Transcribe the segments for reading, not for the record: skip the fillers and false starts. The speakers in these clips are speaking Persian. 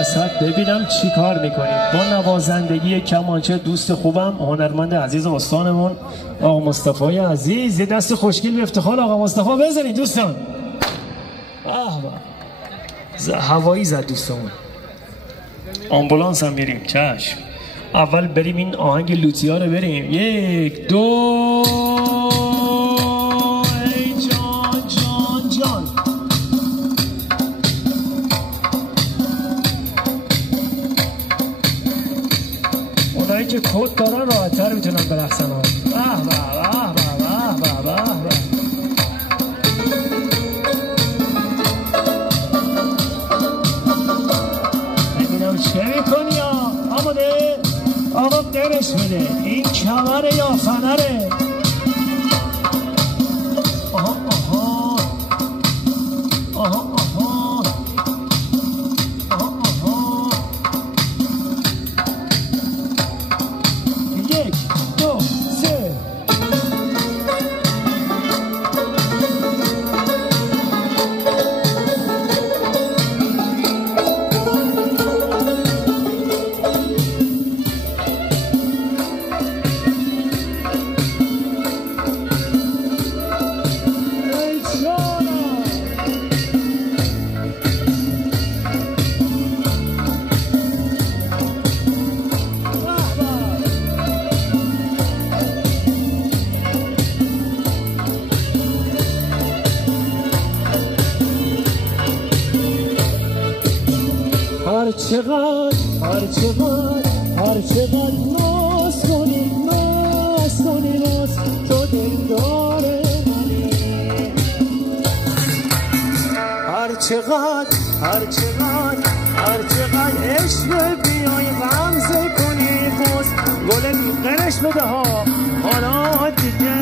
وسط ببینم چی کار میکنید. با نوازندگی کمانچه دوست خوبم هنرمند عزیز استانمون آقا مصطفی عزیز، یه دست خوشگل به افتخار آقا مصطفی بزنید دوستان. هوایی زد دوستان. آمبولانس هم میریم. چشم. اول بریم این آهنگ لوتیا رو بریم. 1 2 ای جان جان جان. اونایی که کد دارن راحت‌تر میتونن برقصن. ببینم چه میکنی آماده؟ آقا قرش بده. این کمره یا فنره؟ آها آها آها آها آها آها. 1 2 3. هر چقدر ناز کنی باز تو دلدار منی. هر چقدر عشق بیای غمزه کنی باز گل قرش بده ها حالا دیگه.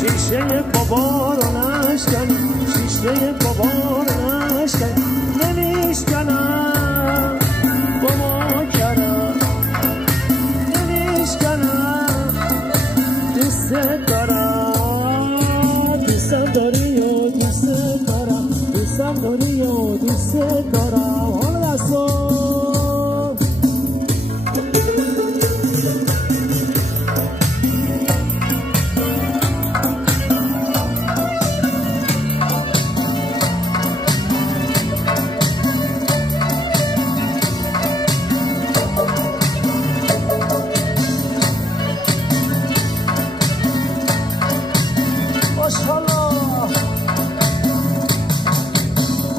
شیشه بابا رو نشکنی، شیشه بابا رو نشکنی، نمیشکنم بابا کرم، نمیشکنم دوست دارم. دوستم داری و دوست دارم، دوستم داری و دوست دارم. حالا دستم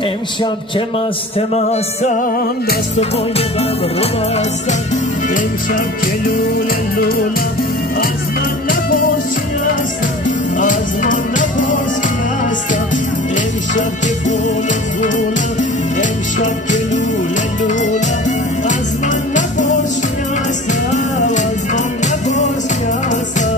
امشب که مستم دست و پای غم رو بستم. امشب که لولم از من نپرس چی هستم، از من نپرس چی هستم. امشب که فولم امشب که لولم از من نپرس چی هستم، از من نپرس چی هستم.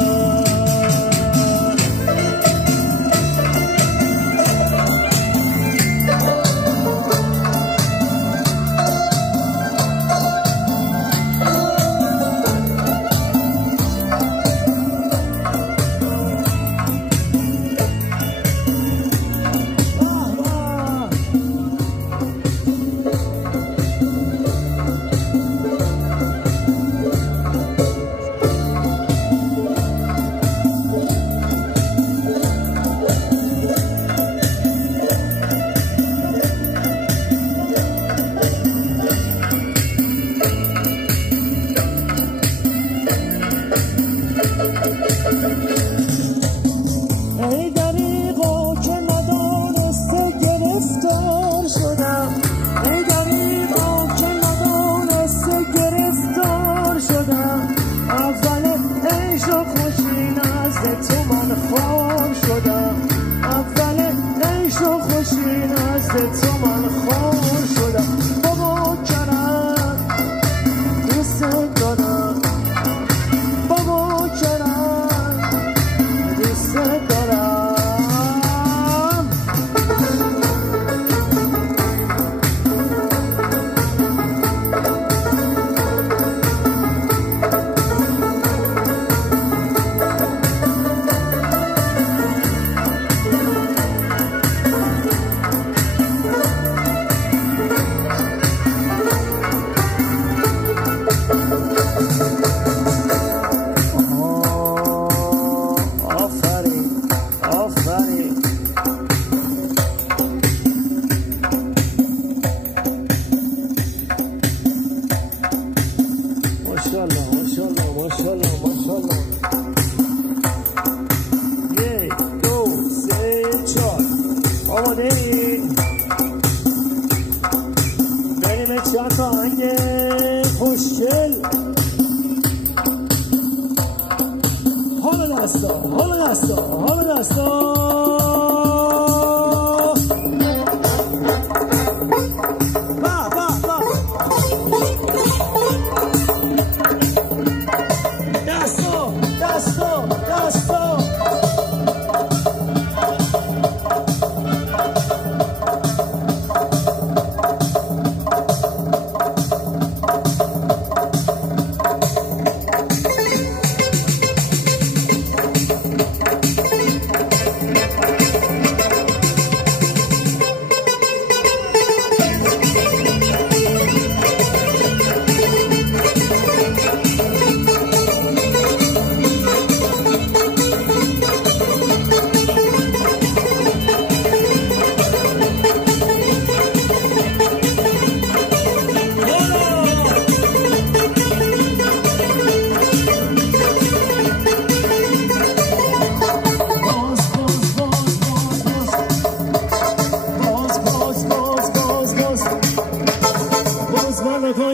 آماده این بریم چهار تا آهنگ خوشگل حال دستا حال دستا حال دستا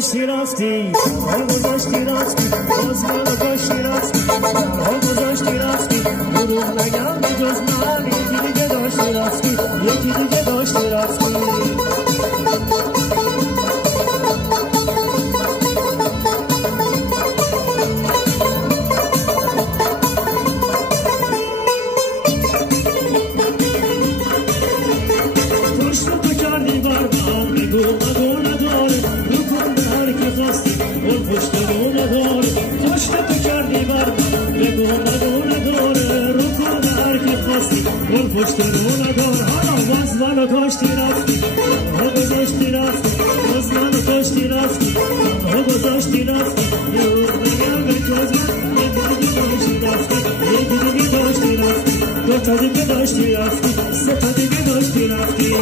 گذاشتی رفتی تنها گذاشتی رفتی باز منو گذاشتی رفتی تنها گذاشتی رفتی دروغ نگم به جز من یکی دیگه داشتی رفتی یکی دیگه داشتی رفتی پشت رو ندار حالا باز منو کاشتی رفتی تنها گذاشتی رفتی باز منو کاشتی رفتی تنها گذاشتی رفتی دروغ نگم به جز من یکی دیگه داشتی رفتی یکی دیگه داشتی رفتی دو تا دیگه داشتی رفتی سه تا دیگه داشتی رفتی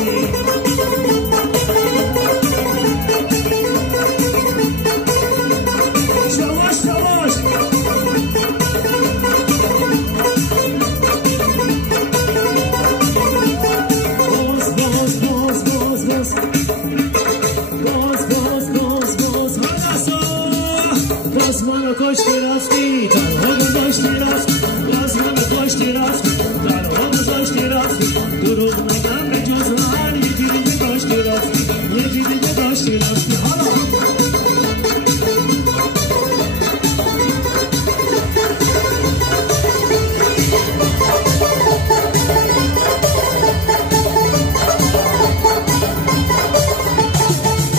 کاشتی رفتی تنها گذاشتی رفتی باز منو کاشتی رفتی تنها گذاشتی رفتی دروغ نگم به جز من یکی دیگه داشتی رفتی یکی دیگه داشتی رفتی حالا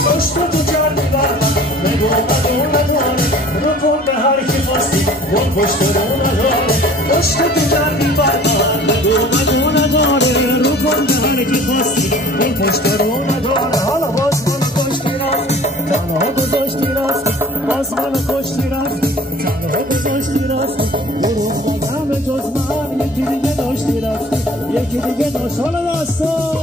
پشت تو کردی بر من بگو نداره رو کن به هر کی خواستی اون پشت رو نداره پشت تو کردی بر من بگو نداره رو کن به هر کی خواستی اون پشت رو نداره حالا باز منو کشتی رفتی تنها گذاشتی رفتی باز منو کشتی رفتی تنها گذاشتی رفتی دروغ نگم به جز من یکی دیگه داشتی رفتی یکی دیگه داشت حالا دستا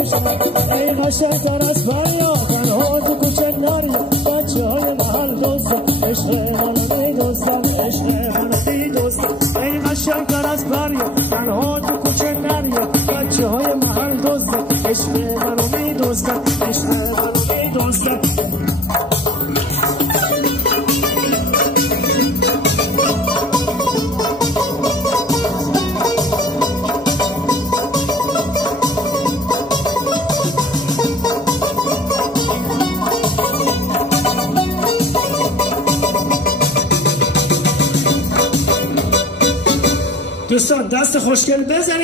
دوستان ای قشنگتر از فریاد تنها تو کوچه نری بچه های محل دوستان عشق منو میدوستن عشق منو میدوستن ای قشنگتر از فریاد تنها تو کوچه نری بچه های محل دوستان عشق منو میدوستن عشق منو میدوستن دوستان دست خوشگل بزنید.